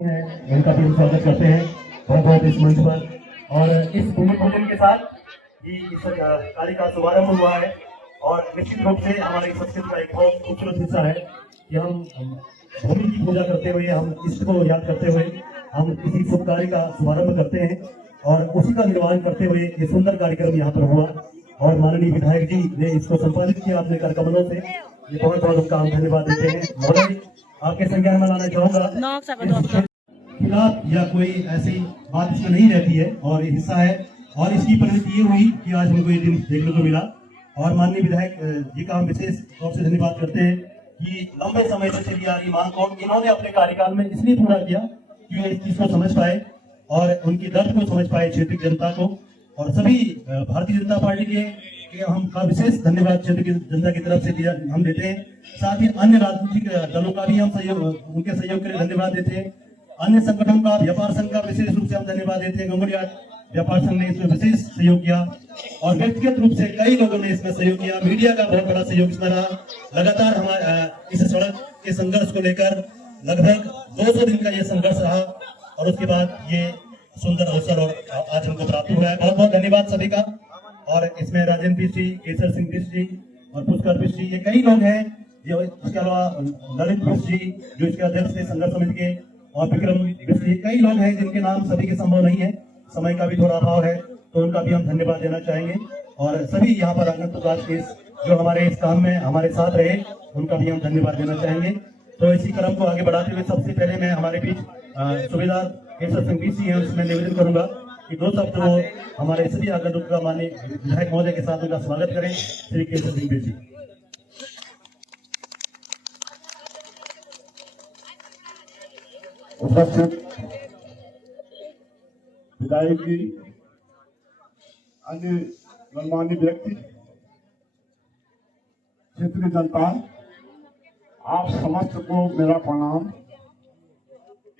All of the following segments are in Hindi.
उनका भी हम स्वागत करते हैं बहुत बहुत इस मंच पर। और इस भूमि पूजन के साथ ही इस कार्य का शुभारंभ हुआ है। और निश्चित रूप से हमारी संस्कृति का एक बहुत खूबसूरत हिस्सा है कि हम भूमि की पूजा करते हुए, हम इष्ट को याद करते हुए हम किसी शुभ कार्य का शुभारंभ करते हैं और उसी का निर्माण करते हुए ये सुंदर कार्यक्रम यहाँ पर हुआ। और माननीय विधायक जी ने इसको संपादित किया अपने कर कमलों से, ये बहुत बहुत उनका हम धन्यवाद देते हैं। महोदय, आपके संज्ञान में लाना चाहूंगा खिलाफ या कोई ऐसी बात इसमें नहीं रहती है और ये हिस्सा है। और इसकी परिणति ये हुई कि आज हमको ये दिन देखने को मिला। और माननीय विधायक जी का हम विशेष तौर से धन्यवाद करते हैं कि लंबे समय से चली आ रही मांग को इन्होंने अपने कार्यकाल में इसलिए पूरा किया कि वे इस चीज को समझ पाए और उनकी दर्द को समझ पाए क्षेत्र की जनता को। और सभी भारतीय जनता पार्टी के हम का विशेष धन्यवाद क्षेत्र की जनता की तरफ से हम देते हैं। साथ ही अन्य राजनीतिक दलों का भी हम उनके सहयोग के लिए धन्यवाद देते हैं। अन्य संगठनों का, व्यापार संघ का विशेष रूप से हम धन्यवाद देते हैं। गंगोलिया व्यापार संघ ने इसमें विशेष सहयोग किया और व्यक्तिगत रूप से कई लोगों ने इसमें सहयोग किया। मीडिया का बहुत बड़ा सहयोग इसमें रहा। लगातार हमारे इस सड़क के संघर्ष को लेकर लगभग 200 दिन का ये संघर्ष रहा और उसके बाद ये सुंदर अवसर और आज हमको प्राप्त हुआ है। बहुत बहुत धन्यवाद सभी का। और इसमें राजेंद्र पिस्टी, केसर सिंह पिस्टी और पुष्कर पिस्टी, ये कई लोग हैं जो, इसके अलावा ललित पिस्टी जो इसके अध्यक्ष थे संघर्ष समिति के, और विक्रम पिस्टी, कई लोग हैं जिनके नाम सभी के संभव नहीं है, समय का भी थोड़ा अभाव है, तो उनका भी हम धन्यवाद देना चाहेंगे। और सभी यहाँ पर आगंतुक जो हमारे इस काम में हमारे साथ रहे, उनका भी हम धन्यवाद देना चाहेंगे। तो इसी क्रम को आगे बढ़ाते हुए सबसे पहले मैं हमारे बीच सुबेदार केसर सिंह पीसी है, उसमें निवेदन करूंगा कि 2 शब्द तो हमारे सभी आगंतुक का माननीय विधायक महोदय के साथ उनका स्वागत करें। श्री केसर सिंह पीसी। उपस्थित विधायक जी, अन्य गणमान्य व्यक्ति, क्षेत्रीय जनता, आप समस्त को मेरा प्रणाम।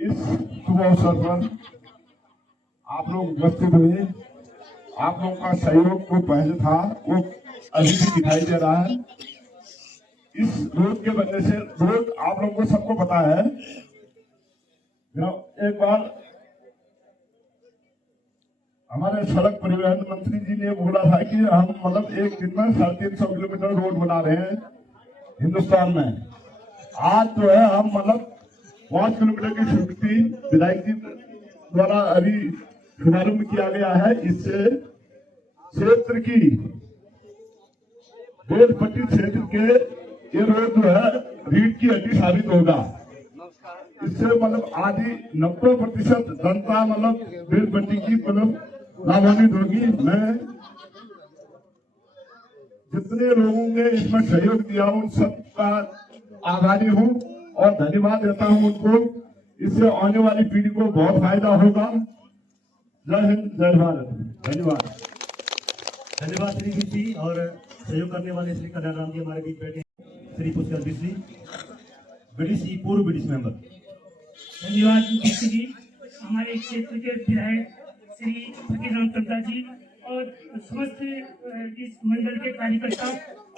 इस शुभ अवसर पर आप लोग उपस्थित हुए, आप लोगों का सहयोग जो पहले था वो अभी भी दिखाई दे रहा है। इस रोड के बनने से, रोड आप लोगों को सबको पता है, एक बार हमारे सड़क परिवहन मंत्री जी ने बोला था कि हम मतलब एक दिन में 350 किलोमीटर रोड बना रहे हैं हिंदुस्तान में। आज जो है हम मतलब 5 किलोमीटर की स्वीकृति विधायक जी द्वारा अभी शुभारंभ किया गया है। इससे क्षेत्र की बेलपट्टी क्षेत्र के ये रोड जो है रीढ़ की हड्डी साबित होगा। इससे मतलब आधी 90% जनता मतलब बेलपट्टी की मतलब लाभान्वित होगी। मैं जितने लोगों ने इसमें सहयोग दिया उन सबका आभारी हूँ और धन्यवाद देता हूँ उनको। इससे आने वाली पीढ़ी को बहुत फायदा होगा। जय हिंद, जय भारत। धन्यवाद। धन्यवाद श्री जी। और सहयोग करने वाले श्री कल्याण राम जी हमारे बीच बैठे, श्री पुष्कर बिस्ली, बीडीसी पूर्व बीडीसी मेंबर। धन्यवाद जी। हमारे क्षेत्र के विधायक श्री फकीर राम चड्डा जी और समस्त इस मंडल के कार्यकर्ता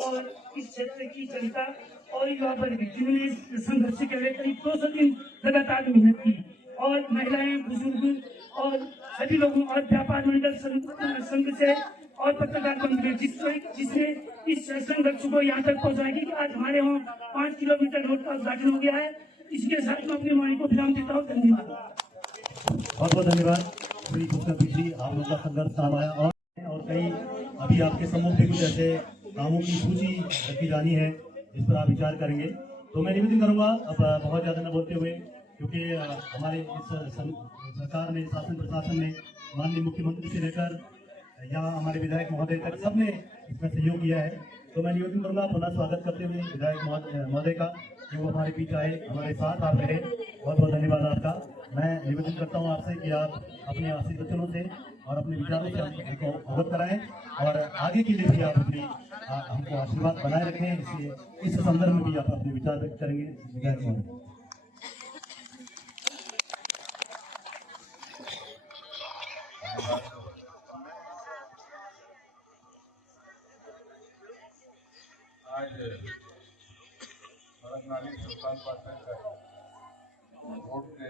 और इस क्षेत्र की जनता और युवा वर्ग जिन्होंने इस संघर्ष के लिए करीब 200 दिन लगातार मेहनत की, और महिलाएं, बुजुर्ग और सभी लोगों और व्यापार मंडल संघ से और पत्रकार बंधु जिसने इस संघर्ष को यहाँ तक पहुँचाया कि आज हमारे वहाँ 5 किलोमीटर रोड का उद्घाटन हो गया है। इसके साथ मैं अपनी वाणी को विराम देता हूँ। धन्यवाद। बहुत बहुत धन्यवाद श्री पुष्कर पिछली, आप लोग का संघर्ष काम आया। और कई अभी आपके सम्मुख भी कुछ ऐसे कामों की सूची रखी जानी है जिस पर आप विचार करेंगे। तो मैं निवेदन करूंगा, अब बहुत ज्यादा न बोलते हुए, क्योंकि हमारे इस सरकार ने, शासन प्रशासन ने, माननीय मुख्यमंत्री से लेकर यहाँ हमारे विधायक महोदय तक सबने इसमें सहयोग किया है। तो मैं निवेदन करूंगा पुनः स्वागत करते हुए विधायक महोदय का कि वो हमारे बीच आए, हमारे साथ आप रहे। बहुत बहुत धन्यवाद आपका। मैं निवेदन करता हूँ आपसे कि आप अपने आशीर्वाद वचनों से और अपने विचारों से हमको अवगत कराएं और आगे के लिए भी आप अपनी हमको आशीर्वाद बनाए रखें। इसलिए इस संदर्भ में भी आप अपने विचार व्यक्त करेंगे विधायक महोदय। आज सड़क नाली सुल्तान पाटन का रोड के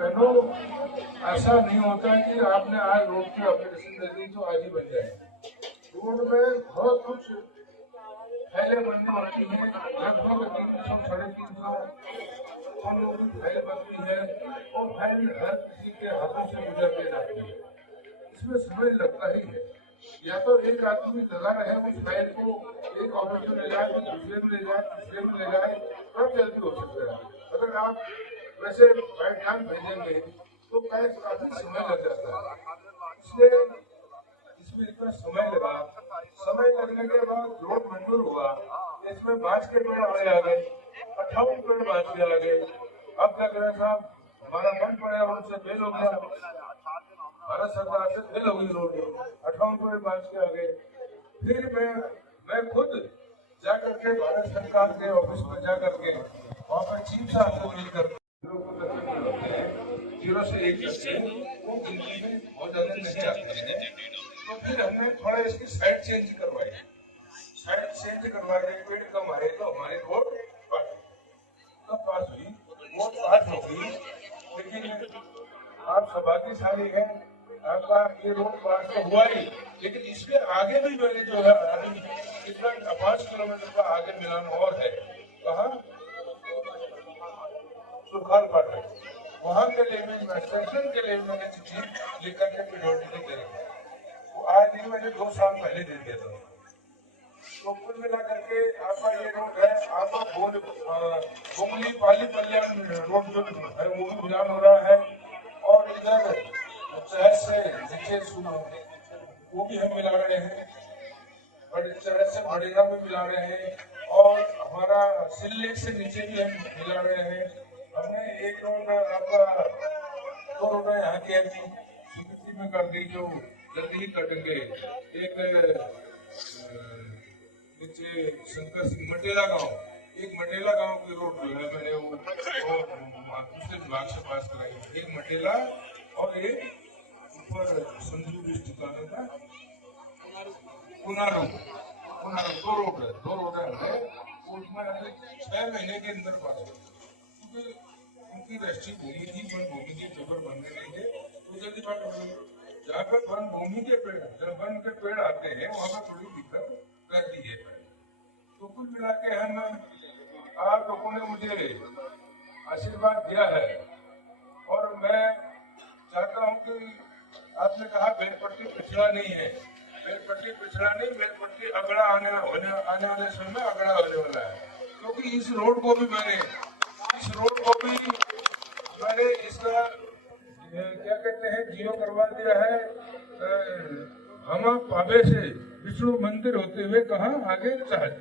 बहनों, ऐसा नहीं होता है कि आपने आज रोड की ऑपरेशन दे दी तो आज ही बन जाए। रोड में बहुत कुछ फाइलें बनने वाली है, लगभग 300 350 लोगों की फाइल बनती है और फाइल हर किसी के हाथों से गुजर के जाती है। इसमें समय लगता ही है। या तो एक आदमी लगा रहे उस फाइल को, एक ऑपरेशन ले जाए, दूसरे में ले जाए, तीसरे में ले जाए, तब जल्दी हो सकता है। अगर आप वैसे बैठान भेजेंगे तो काफी समय लग जाता है, इसलिए इसमें इतना समय लगा। समय लगने के बाद रोड मंजूर हुआ, इसमें बांस के पेड़ आ गए, 58 पेड़ बांस के आ गए। अब क्या करें साहब, हमारा मन पड़ा रोड से फेल हो गया, भारत सरकार से फेल हो गई रोड, 58 पेड़ बांस के आ गए। फिर मैं खुद जा करके भारत सरकार के ऑफिस में जा करके वहाँ पर चीफ साहब से मिलकर 0 से 1 वो गिनती में बहुत ज्यादा नहीं आते हैं। तो फिर हमने थोड़ा इसकी साइड चेंज करवाई, पेड़ कम आए तो हमारे रोड पास हुई, वोट पास हो गई। लेकिन आप सौभाग्यशाली हैं, आपका ये रोड पास तो हुआ ही, लेकिन इसके आगे भी मैंने जो है कितना 5 किलोमीटर का आगे मिलान और है, कहा सुखाल फाटक, वहाँ के लिए स्टेशन के लिए मैंने चिट्ठी लिख करके प्रायोरिटी दे दी। वो आज नहीं, मैंने 2 साल पहले दे दिया था। तो कुल मिला करके आपका ये रोड है, आपका बोमली पाली कल्याण रोड जो है वो भी मिलान हो रहा है, और इधर शहर से नीचे वो भी हम मिला रहे हैं, और शहर से बड़ेगा भी मिला रहे हैं, और हमारा सिल्लेट से नीचे भी हम मिला रहे हैं। हमने एक रोड आपका 2 रोड यहाँ की स्वीकृति में कर दी जो जल्दी ही कटेंगे। एक नीचे शंकर सिंह मंडेला गांव की रोड जो है मैंने वो दूसरे विभाग से पास कराई, एक मंडेला और एक ऊपर संजू डिस्ट्रिक्ट का कुनारू 2 रोड है, उसमें 6 महीने के अंदर पास हो, क्योंकि उनकी राष्ट्रीय भूमि थी, वन भूमि के पेपर बनने नहीं थे, तो जल्दी बात हो गई। जहाँ पर वन भूमि के पेड़, जब वन के पेड़ आते हैं वहाँ पर थोड़ी दिक्कत रहती है। तो कुल मिला के हम आप लोगों ने मुझे आशीर्वाद दिया है, और मैं चाहता हूँ कि आपने कहा बेलपट्टी पिछड़ा नहीं है, बेलपट्टी पिछड़ा नहीं, बेलपट्टी अगड़ा आने वाले समय में अगड़ा होने वाला है, क्योंकि इस रोड को भी मैंने इसका क्या कहते हैं जियो करवा दिया है। हम पावे से विष्णु मंदिर होते हुए कहा आगे चाहत,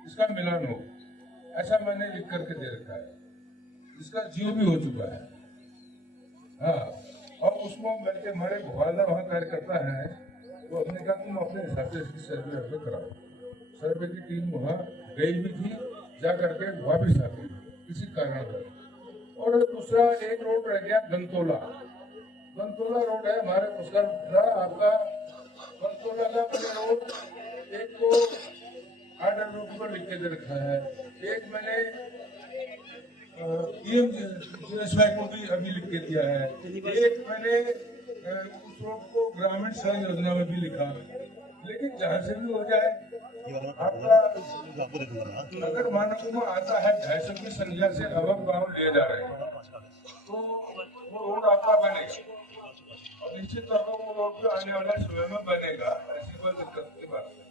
इसका मिलान हो, ऐसा मैंने लिख करके दे रखा है, इसका जियो भी हो चुका है। हाँ, और उसको बैठे हमारे भोपाल वहाँ कार्यकर्ता है, तो हमने कहा तुम अपने हिसाब से इसकी सर्वे कराओ। सर्वे की टीम वहाँ गई भी थी, जा करके वापिस आ गई किसी कारण पर। और दूसरा एक रोड रह गया गंतोला रोड है हमारे मुस्लिम आपका गंतोला का रोड, एक को आर्डर रोड पर लिख के दे रखा है, एक मैंने को भी अभी लिख के दिया है, एक मैंने उस रोड को ग्रामीण सड़क योजना में भी लिखा। लेकिन जहाँ से भी हो जाए, आपका अगर मानकों में आता है 250 की संख्या से अब गाँव ले जा रहे हैं, तो वो रोड आपका बनेगा, और निश्चित तौर पर वो रोड आने वाले समय में बनेगा, ऐसी कोई दिक्कत की बात नहीं।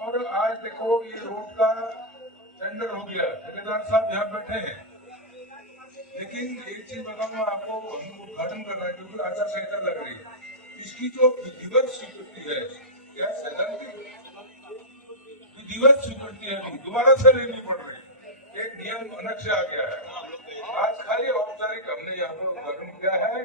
और आज देखो ये रोड का टेंडर हो गया, ठेकेदार साहब यहाँ बैठे हैं, लेकिन एक चीज बताऊंगा आपको, उद्घाटन कर रहा है क्योंकि आचार संहिता लग रही है, इसकी जो विधिवत स्वीकृति है, क्या सदन की विधिवत स्वीकृति है, दोबारा से लेनी पड़ रही है, एक नियम अलग से आ गया है। आज खाली औपचारिक हमने यहाँ पर उद्घाटन किया है,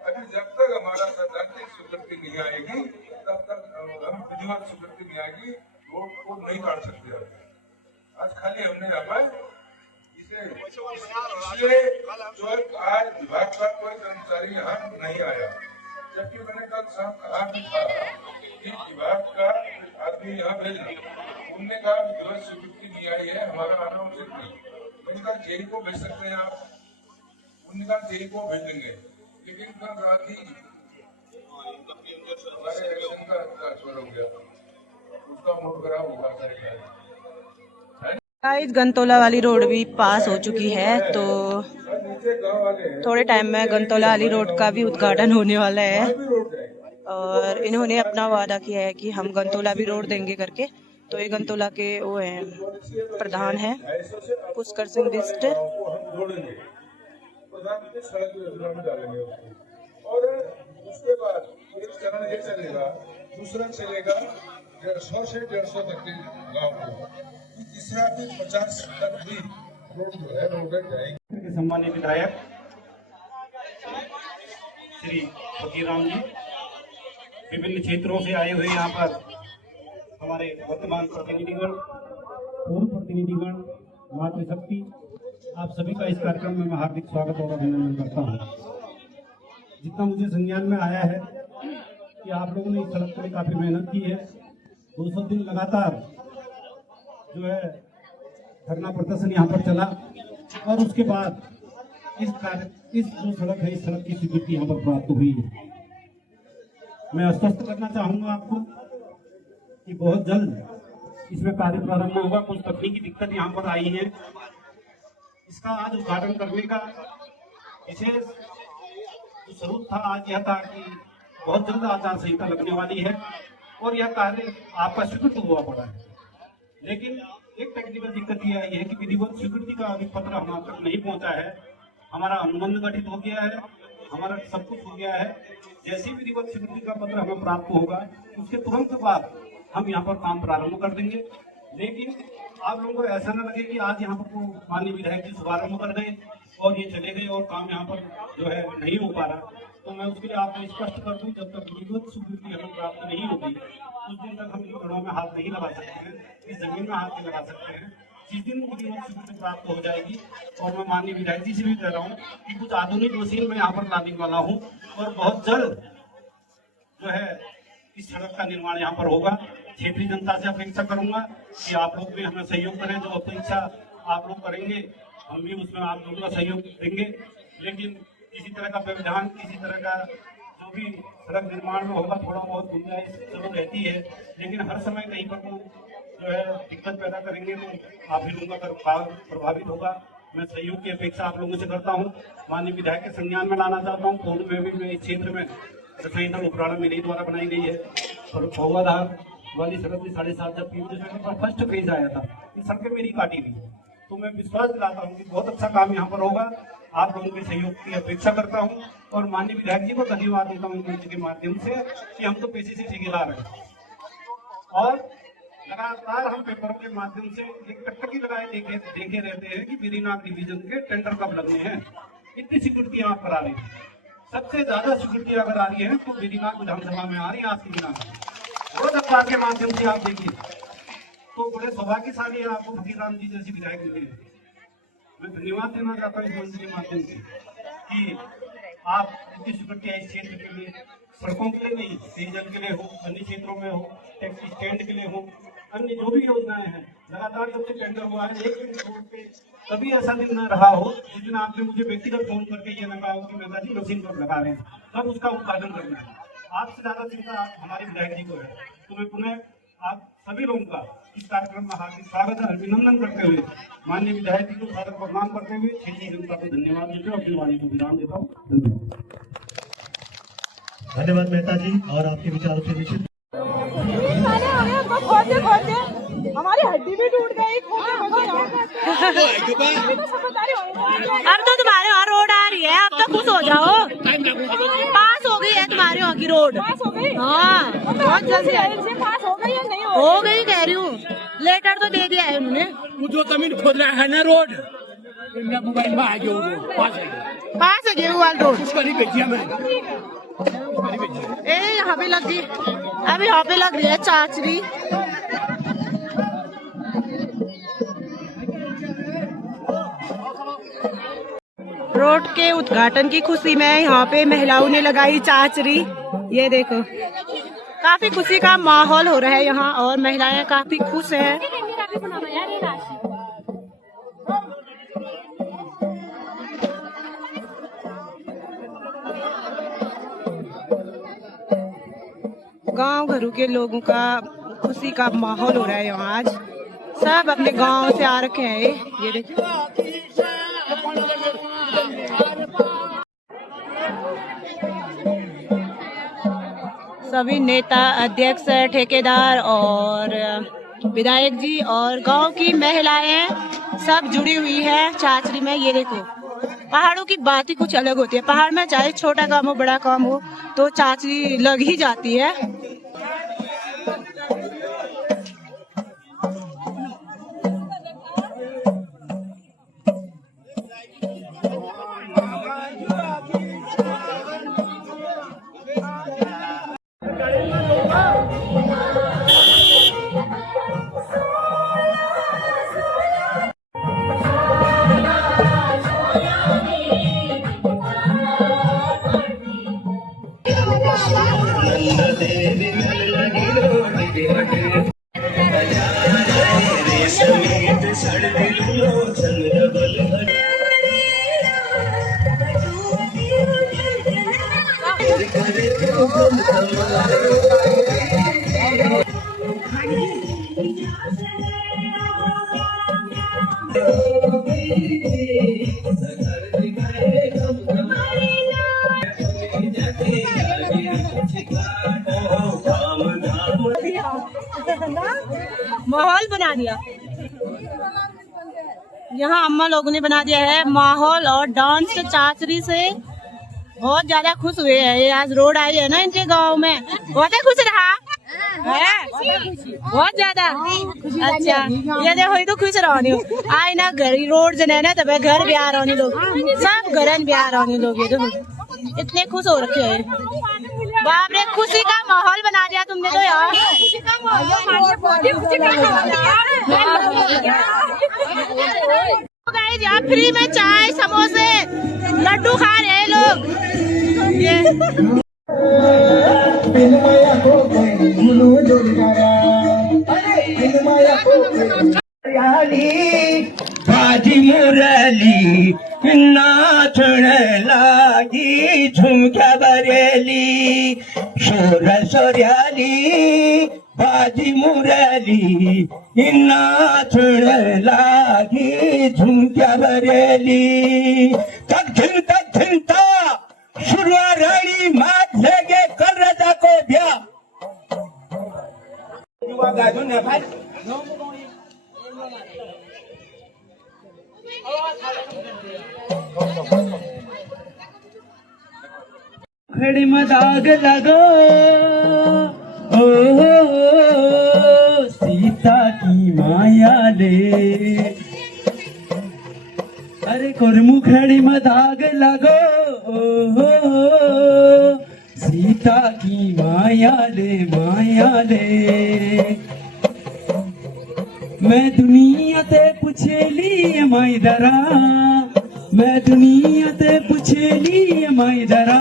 अभी जब तक हमारा सैद्धांतिक स्वीकृति नहीं आएगी तब तक हम विधिवत स्वीकृति नहीं आएगी, रोड को नहीं काट सकते। आज खाली हमने यहाँ पर इसलिए जो आज विभाग का कोई कर्मचारी यहाँ नहीं आया, जबकि मैंने कल शाम कहा भी था कि विभाग का आदमी यहाँ भेजना, उनने कहा विभाग स्वीकृति नहीं आई है, हमारा आना उचित नहीं। मैंने कहा जेई को भेज सकते हैं आप, उन्होंने कहा जेई को भेज देंगे, लेकिन कल रात ही हमारे इलेक्शन का ट्रांसफर हो गया, उसका मूड खराब होगा सारे। गाइस गंतोला वाली रोड भी पास हो चुकी है, तो थोड़े टाइम में गंतोला वाली रोड का भी उद्घाटन होने वाला है और इन्होंने अपना वादा किया है कि हम गंतोला भी रोड देंगे करके। तो ये गंतोला के वो हैं प्रधान हैं पुष्कर सिंह बिस्ट। प्रधानमंत्री सड़क योजना में डालेंगे उसको, और उसके बाद एक चरण ये चलेगा, दूसरा चलेगा 100 से 150 तक के गाँव को, तीसरा भी 50 तक भी रोड जो है रोड जाएगी। सम्मानित विधायक श्री फकीराम जी, विभिन्न क्षेत्रों से आए हुए यहाँ पर हमारे वर्तमान प्रतिनिधिगण, पूर्व प्रतिनिधिगण, मातृशक्ति, आप सभी का इस कार्यक्रम में मैं हार्दिक स्वागत और अभिनंदन करता हूँ। जितना मुझे संज्ञान में आया है कि आप लोगों ने इस सड़क पर काफी मेहनत की है, 200 दिन लगातार जो है धरना प्रदर्शन यहाँ पर चला और उसके बाद इस जो सड़क है, इस सड़क की स्वीकृति यहाँ पर प्राप्त हुई है। मैं आश्वस्त करना चाहूंगा आपको कि बहुत जल्द इसमें कार्य प्रारंभ होगा। कुछ तकनीकी दिक्कत यहाँ पर आई है, इसका आज उद्घाटन करने का विशेष जो स्वरूप था आज यह था कि बहुत जल्द आचार संहिता लगने वाली है और यह कार्य आपका स्वीकृत हुआ पड़ा है। लेकिन एक टेक्निकल दिक्कत यह आई है कि विधिवत स्वीकृति का अभी पत्र हमारे तक नहीं पहुंचा है। हमारा अनुबंध गठित हो गया है, हमारा सब कुछ हो गया है। जैसे विधिवत स्वीकृति का पत्र हमें प्राप्त होगा उसके तुरंत बाद हम यहाँ पर काम प्रारंभ कर देंगे। लेकिन आप लोगों को ऐसा न लगे कि आज यहाँ पर माननीय विधायक जी शुभारंभ कर गए और ये चले गए और काम यहाँ पर जो है नहीं हो पा रहा। तो मैं उसके लिए आपको स्पष्ट कर दूं, जब तक विधिवत स्वीकृति हमें प्राप्त नहीं होगी उस दिन तक हम इन पेड़ों में हाथ नहीं लगा सकते हैं, इस जमीन में हाथ नहीं लगा सकते हैं। जिस दिन विधिवत स्वीकृति प्राप्त हो जाएगी, और मैं माननीय विधायक जी से भी कह रहा हूँ कि कुछ आधुनिक मशीन मैं यहाँ पर लाने वाला हूँ और बहुत जल्द जो है इस सड़क का निर्माण यहाँ पर होगा। क्षेत्रीय जनता से अपेक्षा करूंगा कि आप लोग भी हमें सहयोग करें, जो अपेक्षा आप लोग करेंगे हम भी उसमें आप लोगों का सहयोग देंगे। लेकिन किसी तरह का व्यवधान, किसी तरह का जो भी सड़क निर्माण में होगा, थोड़ा बहुत गुंजाइश जरूर रहती है, लेकिन हर समय कहीं पर जो है दिक्कत पैदा करेंगे तो आप ही लोगों का काम प्रभावित होगा। मैं सहयोग की अपेक्षा आप लोगों से करता हूँ। माननीय विधायक के संज्ञान में लाना चाहता हूँ, पूर्व में भी मैं इस क्षेत्र में रसायन दल उपराणा मेरे द्वारा बनाई गई है और भौवाधार वाली सड़क में 7.5 जब फर्स्ट फेज आया था, ये सड़कें मेरी काटी हुई। तो मैं विश्वास दिलाता हूँ कि बहुत अच्छा काम यहाँ पर होगा। आप लोगों के सहयोग की अपेक्षा करता हूँ और माननीय विधायक जी को धन्यवाद देता हूँ मंच के माध्यम से कि हम तो पेशे से ठेकेदार हैं और लगातार हम पेपरों के माध्यम से एक टकटकी लगाए देखे रहते हैं कि गिरिनाथ डिवीजन के टेंडर कब लगने हैं। इतनी स्वीकृतियां आप करा रहे हैं, सबसे ज्यादा स्वीकृति अगर आ रही है तो गिरिनाथ विधानसभा में आ रही है। आज की दिनांक रोज अखबार के माध्यम से आप देखिए, तो बड़े सौभाग्यशाली है आपको फकीराम जी जैसे विधायक मिले। मैं धन्यवाद देना चाहता हूँ इस मंच के माध्यम से कि आप इतनी स्वीकृति इस क्षेत्र के लिए, सड़कों के लिए नहीं, पेयजल के लिए हो, अन्य क्षेत्रों में हो, टैक्सी स्टैंड के लिए हो, अन्य जो भी योजनाएं हैं, लगातार जब से टेंडर हुआ है एक दिन छोड़ के कभी ऐसा दिन न रहा हो जिस दिन आपने मुझे व्यक्तिगत फोन करके ये न कहा हो कि मेहता जी मशीन कब लगा रहे हैं, कब उसका उत्पादन करना है। आपसे ज्यादा चिंता हमारे विधायक जी को है। तो मैं पुनः आप सभी लोगों का इस कार्यक्रम में हार्दिक स्वागत है, अभिनंदन करते हुए माननीय विधायक जी को सादर प्रणाम करते हुए क्षेत्रीय जनता को धन्यवाद देते हुए अपनी वाणी को विराम देता हूँ। धन्यवाद मेहता जी, और आपके विचारों से निश्चित हमारी हड्डी भी टूट गई। अब तो तुम्हारे वहाँ रोड आ रही है, अब तो खुश हो जाओ। पास हो गई है तुम्हारे वहाँ की रोड। पास हो गई? हाँ, बहुत जल्दी पास हो गई या नहीं हो गई कह रही हूँ। लेटर तो दे दिया है उन्होंने। वो जो जमीन खोद रहा है ना रोड, मोबाइल में आ गया वो पास है गेहूं रोड। उसका नहीं बेचिया मैं। यहाँ पे लग गई, अभी यहाँ पे लग रही है चाचरी। रोड के उद्घाटन की खुशी में यहाँ पे महिलाओं ने लगाई चाचरी। ये देखो काफी खुशी का माहौल हो रहा है यहाँ और महिलाएं काफी खुश हैं। गांव घरों के लोगों का खुशी का माहौल हो रहा है यहाँ आज। सब अपने गांव से आ रखे हैं। ये देखो सभी नेता, अध्यक्ष, ठेकेदार और विधायक जी और गांव की महिलाएं सब जुड़ी हुई है चाचरी में। ये देखो पहाड़ों की बात ही कुछ अलग होती है। पहाड़ में चाहे छोटा काम हो बड़ा काम हो तो चाचरी लग ही जाती है। माहौल बना दिया यहाँ अम्मा लोगों ने बना दिया है माहौल और डांस चाचरी से बहुत ज्यादा खुश हुए हैं। ये आज रोड आई है ना इनके गांव में, बहुत खुश रहा है बहुत ज्यादा। अच्छा ये देखो ये तो खुश रहो आई ना घर रोड जने ना तब घर भी आ रहे लोग, सब घर भी आ रहे लोग। ये देखो इतने खुश हो रखे हैं। बाप रे खुशी का माहौल बना दिया तुमने तो यार। गाइस यहाँ फ्री में चाय समोसे लड्डू खा रहे हैं लोग। बाजी मुरली नाचण लागी झुमक्या बरेली शोर सोर्याली बाजी मुरली नाचण लागी झुमक्या बरेली तक झिलता शुरुआ राड़ी मात लगे कर रजा को ब्या युवा गाजू ने भाई खड़ी में दाग लगो ओ सीता की माया ले अरे कुरमु खड़ी में दाग लगो ओ सीता की माया ले मैं दुनिया ते पुछेली माई दरा मैं दुनिया ते पुछेली माई दरा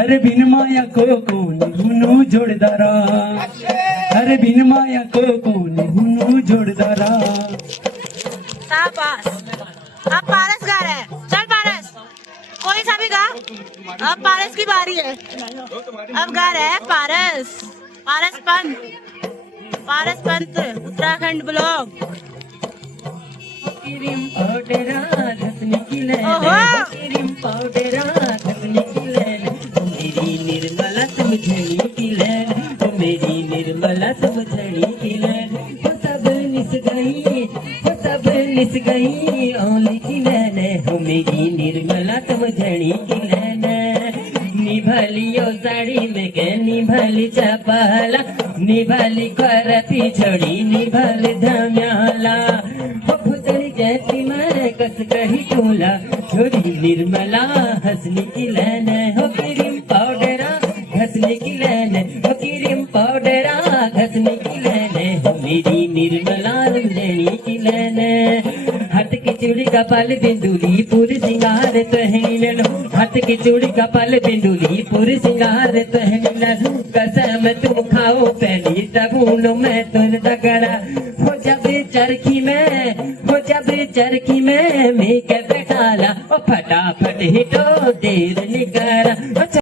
अरे बिन माया को कौन हुनु जोड़दारा अरे बिन माया को कौन हुनु जोड़दारा। शाबाश अब पारस गा रहा है। चल पारस कोई सा भी गा। अब पारस की बारी है। अब गा रहा है पारस पंत उत्तराखंड ब्लॉग। मेरी निर्मला समझनी की लैन मेरी निर्मला समझनी की लैन वो सब निस गई ओली की लैन हो मेरी निर्मला समझनी की लैन निभाली ओ साड़ी में के निभाली चपला निभाली करती छोड़ी निभाली धम्याला फुतरी जैसी मैं कस कही टोला छोड़ी निर्मला हंसने की लैन हो क्रीम पाउडरा घसने की लैन हो क्रीम पाउडरा घसने की लैन हो मेरी निर्मला रंजनी की लैन हाथ के चूड़ी का पल बिंदुली पूरी सिंगार तहनी लो हाथ की चूड़ी का पल बिंदुली पूरी सिंगार तहनी लो कसम तुम खाओ पहली तबूनो मैं तुर दगड़ा हो जब चरखी में मैं के बैठाला ओ फटाफट हिटो देर निकरा